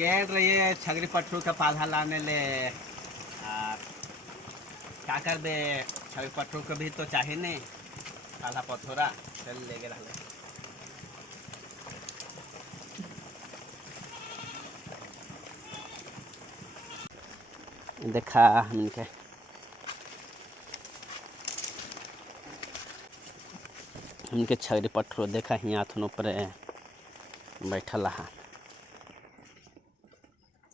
गेल रहिए छगरी पट्टू का पाला लाने ले। क्या कर दे, छगरी पट्टू को भी तो चाहिए नहीं पाला पथोरा। चल ले गए देखा हमके छगरी पट्टू देखा हियाँ थुन ऊपर बैठल हा।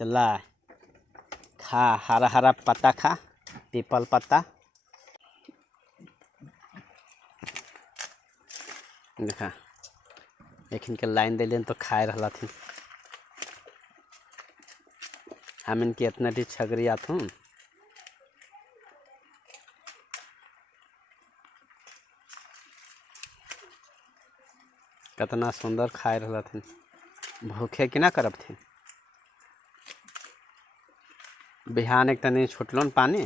चला खा, हरा हरा पत्ता खा, पीपल पत्ता देखा। एक इनके लाइन दे तो खाए रहा थी। हम इनके इतना टी छगरी आथूँ कितना सुंदर खाए रहा थी। भूखे कि ना करब थी। बिहान एक तनी छुटलो न पानी।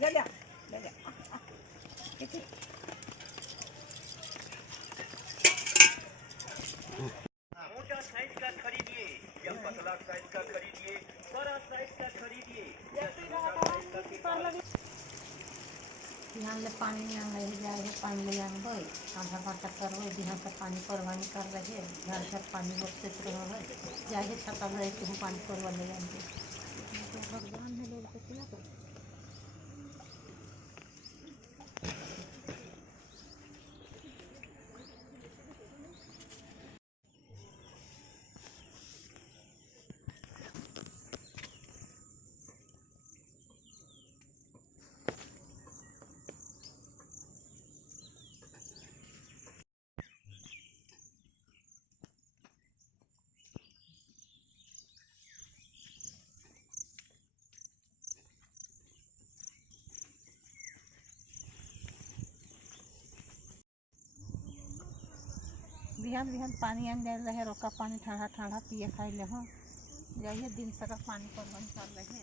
ले ले ले ले मोटा साइज का खरीदिए या पतला साइज का खरीदिए, बड़ा साइज का खरीदिए या छोटा साइज का किफायत। यहाँ ले पानी आने जाए है, पानी ले आने आधा घंटा करवे यहाँ से पानी परवानी कर रहे घर घर पानी बरसते रहे जाए छता रहे तुम पानी परवा ले आने भगवान है लोग तो क्या करें। बिहान बिहान पानी आन जाए रहे रोका पानी ठंडा ठंडा पिए खाए ले हो जाइए दिन सारा पानी परवन कर रहे।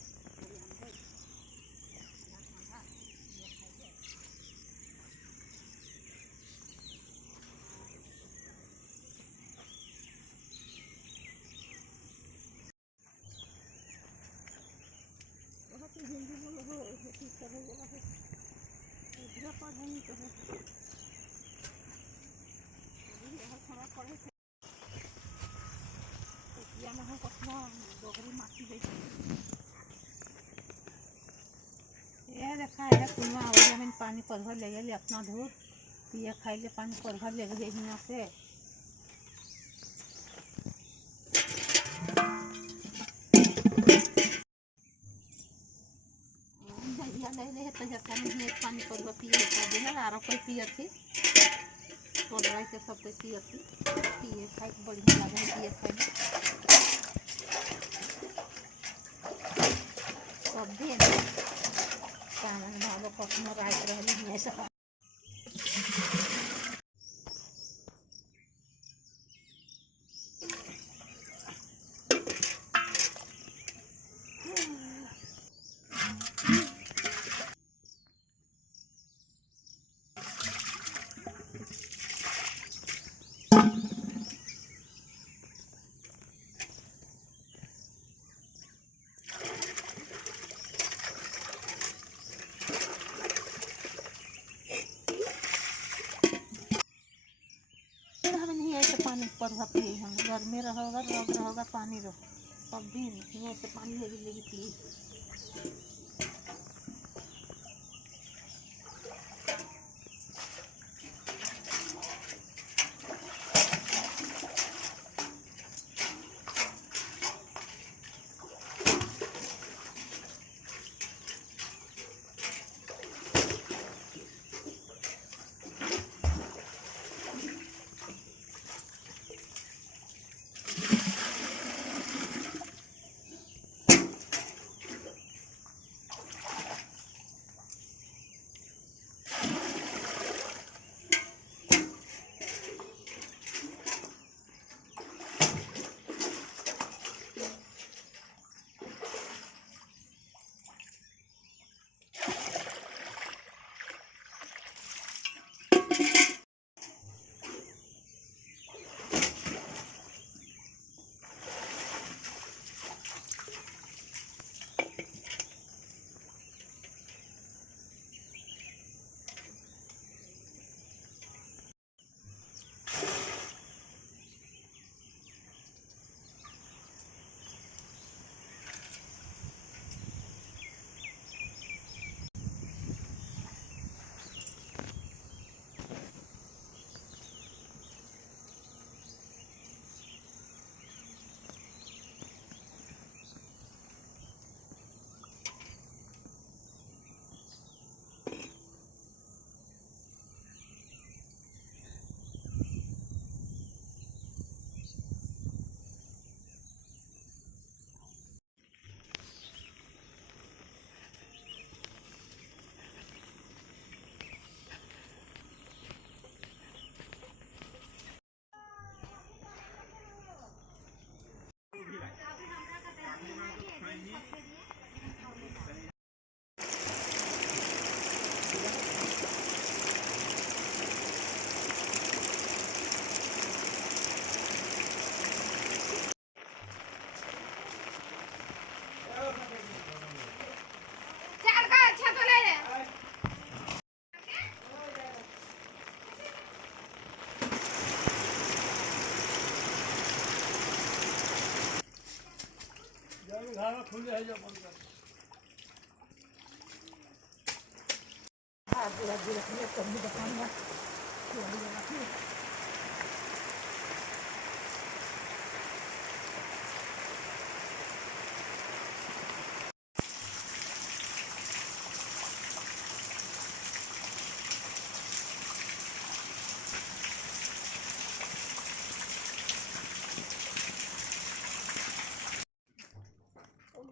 हिंदी बोलो हो पढ़ाई करो ये देखा है कुआं और जमीन पानी परभर ले गए अपना धूप पिए खाए ले पानी परभर ले गए यहाँ से। ले तो पानी परभर पिए आरो कोई पिए थी तोड़ के सब कोई पिए खाए बढ़िया लगे पिए खाए सब दिन भाव कखनो रात रही सब। पानी परवा पिए हम घर में रहोगा रोग रहोगा पानी रहो सब दिन से पानी लेगी पिए।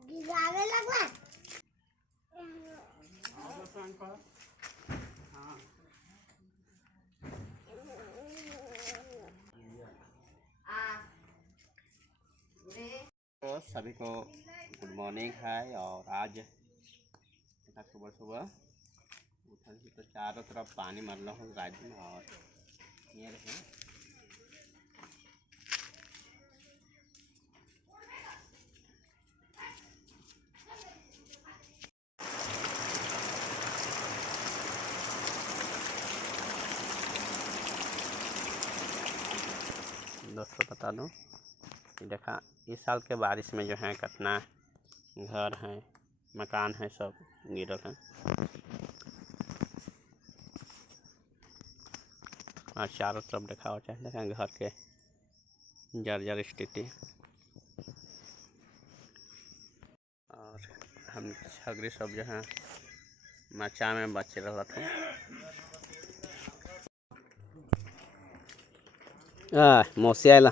गिरावे लगला तो सभी को गुड मॉर्निंग है। और आज सुबह सुबह उठल ही तो चारों तरफ पानी मरल हो गार्डन और ये रहे दोस्तों बता दूं देखा इस साल के बारिश में जो है कितना घर है मकान है सब गिरल है और चारों तरफ देखा हो चाहे देखा घर के जर्जर स्थिति और हम छगरी सब जो है मचा में बच रहा था। मौसी आला